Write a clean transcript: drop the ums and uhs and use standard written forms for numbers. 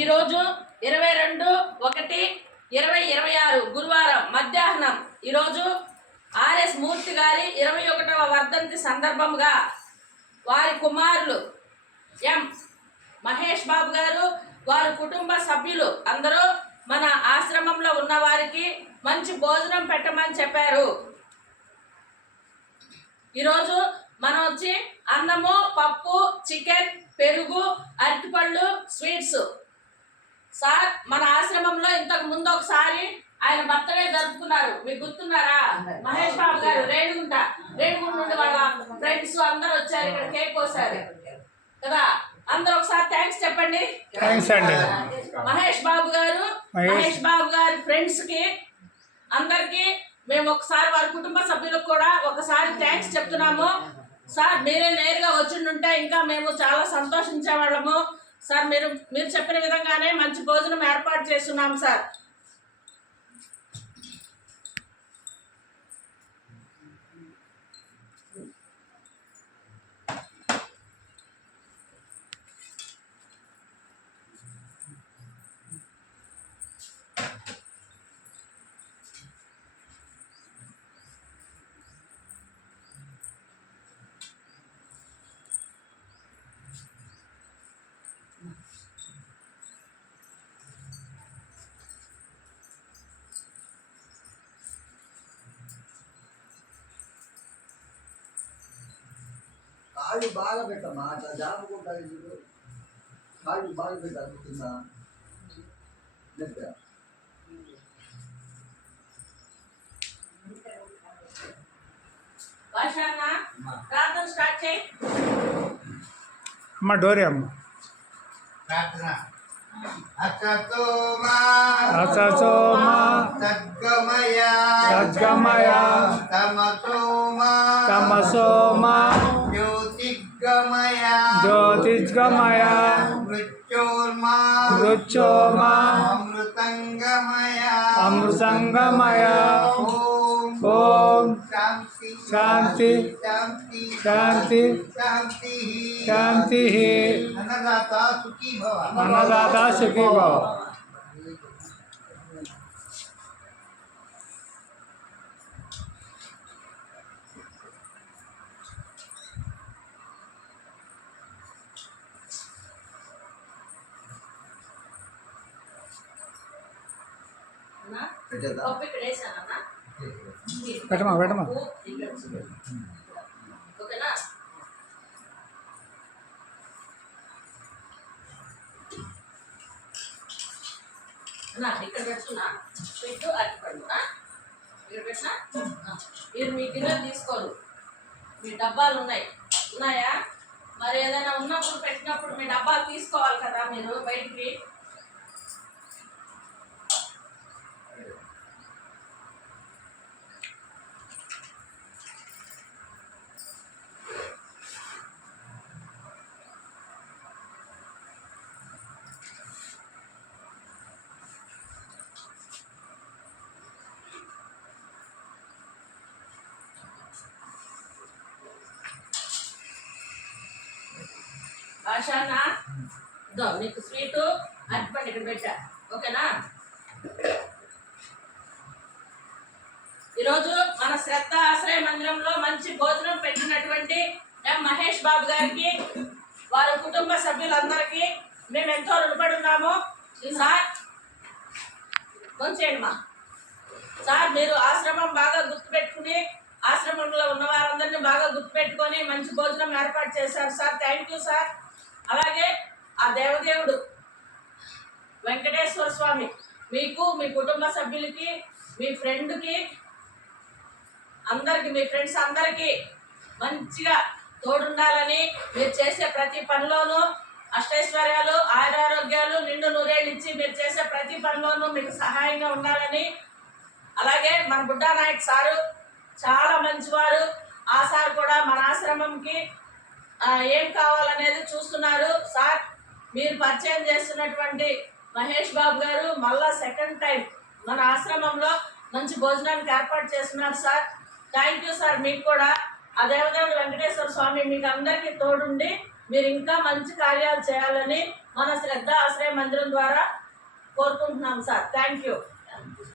ఈరోజు 22/1/2026 గురువారం మధ్యాహ్నం ఈరోజు ఆర్ఎస్ మూర్తి గారి 21వ వర్ధంతి సందర్భంగా వారి కుమారులు ఎం మహేష్ బాబు గారు వారి కుటుంబ సభ్యులు అందరూ మన ఆశ్రమంలో ఉన్న వారికి మంచి భోజనం పెట్టమని చెప్పారు. ఈరోజు మనం వచ్చి అన్నము, పప్పు, చికెన్, పెరుగు, అరటిపళ్ళు, స్వీట్స్. సార్ మన ఆశ్రమంలో ఇంతకు ముందు ఒకసారి ఆయన బర్త్డే జరుపుకున్నారు, మీకు గుర్తున్నారా? మహేష్ బాబు గారు రేణుగుంట నుండి వాళ్ళ ఫ్రెండ్స్ అందరూ వచ్చారు, ఇక్కడ కేక్ కోసారు కదా. అందరూ ఒకసారి థ్యాంక్స్ చెప్పండి. మహేష్ బాబు గారి ఫ్రెండ్స్ కి అందరికి మేము ఒకసారి వారి కుటుంబ సభ్యులకు కూడా ఒకసారి థ్యాంక్స్ చెప్తున్నాము. సార్ మీరే నేరుగా వచ్చిండుంటే ఇంకా మేము చాలా సంతోషించే వాళ్ళము. సార్ మీరు చెప్పిన విధంగానే మంచి భోజనం ఏర్పాటు చేస్తున్నాం సార్. కాళ్ళు బాగా పెట్టమ్మా, అట్లా జాపుకుంటాయి చూడు. కాళ్ళు బాగా పెట్టాలి కింద. అమ్మ డోరే అమ్మ సద్గమయ తమసోమ జ్యోతిర్గమయ మృత్యోర్మ అమృతంగమయ. ఓం శాంతి శాంతి శాంతి. అన్నదాత సుఖీ భవ. పెట్టమా పెట్టమా. ఇక్కడ పెట్టుకున్నా స్వీట్ అరటిపండు ఇక్కడ పెట్టినా. మీరు మీ గిన్నెలు తీసుకోరు, మీ డబ్బాలు ఉన్నాయా? మరి ఏదైనా ఉన్నప్పుడు పెట్టినప్పుడు మీ డబ్బాలు తీసుకోవాలి కదా మీరు బయటికి. ఆశానా నీకు స్వీటు అరటిపండు ఇక్కడ పెట్టా, ఓకేనా? ఈరోజు మన శ్రద్ధ ఆశ్రయ మందిరంలో మంచి భోజనం పెట్టినటువంటి ఎం మహేష్ బాబు గారికి వారి కుటుంబ సభ్యులందరికీ మేము ఎంతో రుణపడి ఉన్నాము. సార్ కొంచెం సార్ మీరు ఆశ్రమం బాగా గుర్తుపెట్టుకుని ఆశ్రమంలో ఉన్న వారందరినీ బాగా గుర్తుపెట్టుకొని మంచి భోజనం ఏర్పాటు చేశారు సార్. Thank you sir. అలాగే ఆ దేవదేవుడు వెంకటేశ్వర స్వామి మీకు, మీ కుటుంబ సభ్యులకి, మీ ఫ్రెండ్కి అందరికి, మీ ఫ్రెండ్స్ అందరికీ మంచిగా తోడుండాలని, మీరు చేసే ప్రతి పనిలోనూ అష్టైశ్వర్యాలు, ఆయురారోగ్యాలు, నిండు నూరేళ్ళు ఇచ్చి మీరు చేసే ప్రతి పనిలోనూ మీకు సహాయంగా ఉండాలని. అలాగే మన బుడ్డా నాయక్ సారు చాలా మంచివారు. ఆ సార్ కూడా మన ఆశ్రమంకి ఏం కావాలనేది చూస్తున్నారు. సార్ మీరు పరిచయం చేస్తున్నటువంటి మహేష్ బాబు గారు మళ్ళా సెకండ్ టైం మన ఆశ్రమంలో మంచి భోజనానికి ఏర్పాటు చేస్తున్నారు సార్. Thank you sir. మీకు కూడా ఆ దేవదేవుడు వెంకటేశ్వర స్వామి మీకు అందరికీ తోడుండి మీరు ఇంకా మంచి కార్యాలు చేయాలని మన శ్రద్ధ ఆశ్రయ మందిరం ద్వారా కోరుకుంటున్నాం సార్. Thank you.